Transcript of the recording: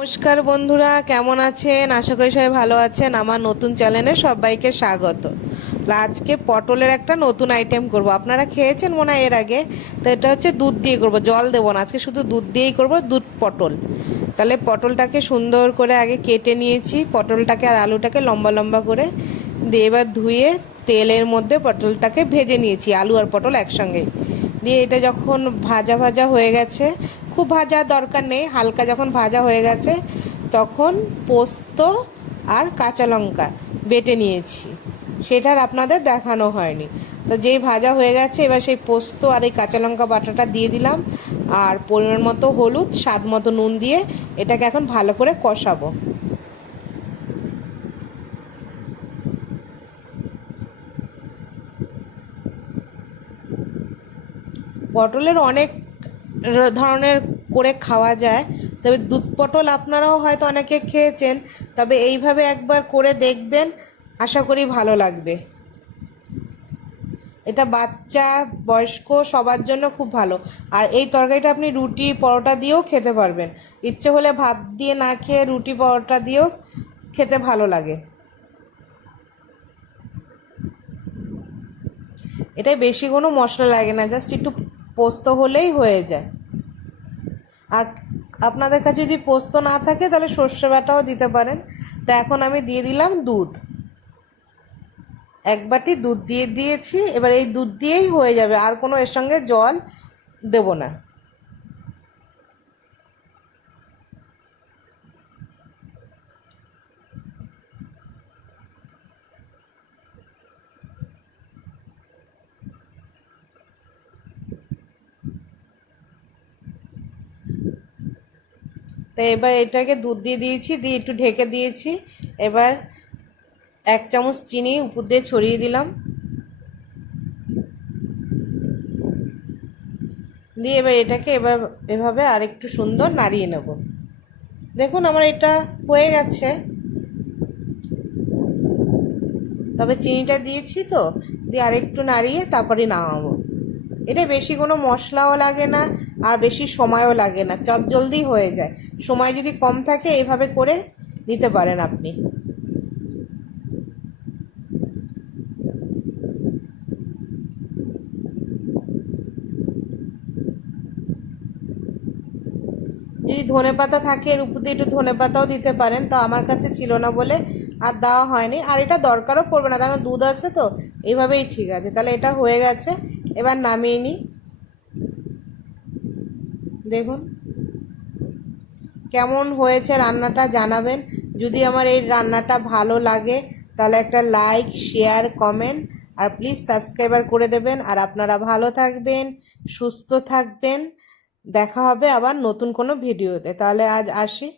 নমস্কার বন্ধুরা, কেমন আছেন? আশা করি সবাই ভালো আছেন। আমার নতুন চ্যানেলে সবাইকে স্বাগত। আজকে পটলের একটা নতুন আইটেম করব। আপনারা খেয়েছেন মনে হয় এর আগে। তো এটা হচ্ছে দুধ দিয়ে করব, জল দেবো না, আজকে শুধু দুধ দিয়েই করব, দুধ পটল। তাহলে পটলটাকে সুন্দর করে আগে কেটে নিয়েছি, পটলটাকে আর আলুটাকে লম্বা লম্বা করে দিয়ে এবার ধুয়ে তেলের মধ্যে পটলটাকে ভেজে নিয়েছি, আলু আর পটল একসঙ্গে দিয়ে। এটা যখন ভাজা ভাজা হয়ে গেছে, খুব ভাজা দরকার নেই, হালকা যখন ভাজা হয়ে গেছে তখন পোস্ত আর কাঁচা লঙ্কা বেটে নিয়েছি, সেটার আপনাদের দেখানো হয়নি। তো যেই ভাজা হয়ে গেছে এবার সেই পোস্ত আর এই কাঁচা লঙ্কা বাটাটা দিয়ে দিলাম, আর পরিমাণ মতো হলুদ, স্বাদ মতো নুন দিয়ে এটাকে এখন ভালো করে কষাবো। পটলের অনেক ধরনের করে খাওয়া যায়, তবে দুধ পটল আপনারাও হয়তো অনেকে খেয়েছেন, তবে এইভাবে একবার করে দেখবেন, আশা করি ভালো লাগবে। এটা বাচ্চা বয়স্ক সবার জন্য খুব ভালো। আর এই তরকারিটা আপনি রুটি পরোটা দিয়েও খেতে পারবেন, ইচ্ছে হলে ভাত দিয়ে না খেয়ে রুটি পরোটা দিয়েও খেতে ভালো লাগে। এটাই বেশি কোনো মশলা লাগে না, জাস্ট একটু পোস্ত হলেই হয়ে যায়। আর আপনাদের কাছে যদি পোস্ত না থাকে তাহলে সর্ষে বাটাও দিতে পারেন। তো এখন আমি দিয়ে দিলাম দুধ, এক বাটি দুধ দিয়ে দিয়েছি। এবার এই দুধ দিয়েই হয়ে যাবে, আর কোনো এর সঙ্গে জল দেব না। তো এবার এটাকে দুধ দিয়ে দিয়েছি, দিয়ে একটু ঢেকে দিয়েছি। এবার 1 চামচ চিনি উপর দিয়ে ছড়িয়ে দিলাম, দিয়ে এবার এটাকে এভাবে আর একটু সুন্দর নাড়িয়ে নেব। দেখুন আমার এটা হয়ে গেছে, তবে চিনিটা দিয়েছি তো, দিয়ে আরেকটু নাড়িয়ে তারপরে নামাবো। এটা বেশি কোনো মশলাও লাগে না, আর বেশি সময়ও লাগে না, চটজলদি হয়ে যায়। সময় যদি কম থাকে এইভাবে করে নিতে পারেন আপনি। যদি ধনেপাতা থাকে এর উপর দিয়ে একটু ধনেপাতাও দিতে পারেন, তো আমার কাছে ছিল না বলে আর দেওয়া হয়নি। আর এটা দরকারও পড়বে না, কারণ দুধ আছে তো, এইভাবেই ঠিক আছে। তাহলে এটা হয়ে গেছে, এবার নামিয়ে নিই। দেখুন কেমন হয়েছে রান্নাটা জানাবেন। যদি আমার এই রান্নাটা ভালো লাগে তাহলে একটা লাইক, শেয়ার, কমেন্ট আর প্লিজ সাবস্ক্রাইবার করে দেবেন। আর আপনারা ভালো থাকবেন, সুস্থ থাকবেন। দেখা হবে আবার নতুন কোনো ভিডিওতে। তাহলে আজ আসি।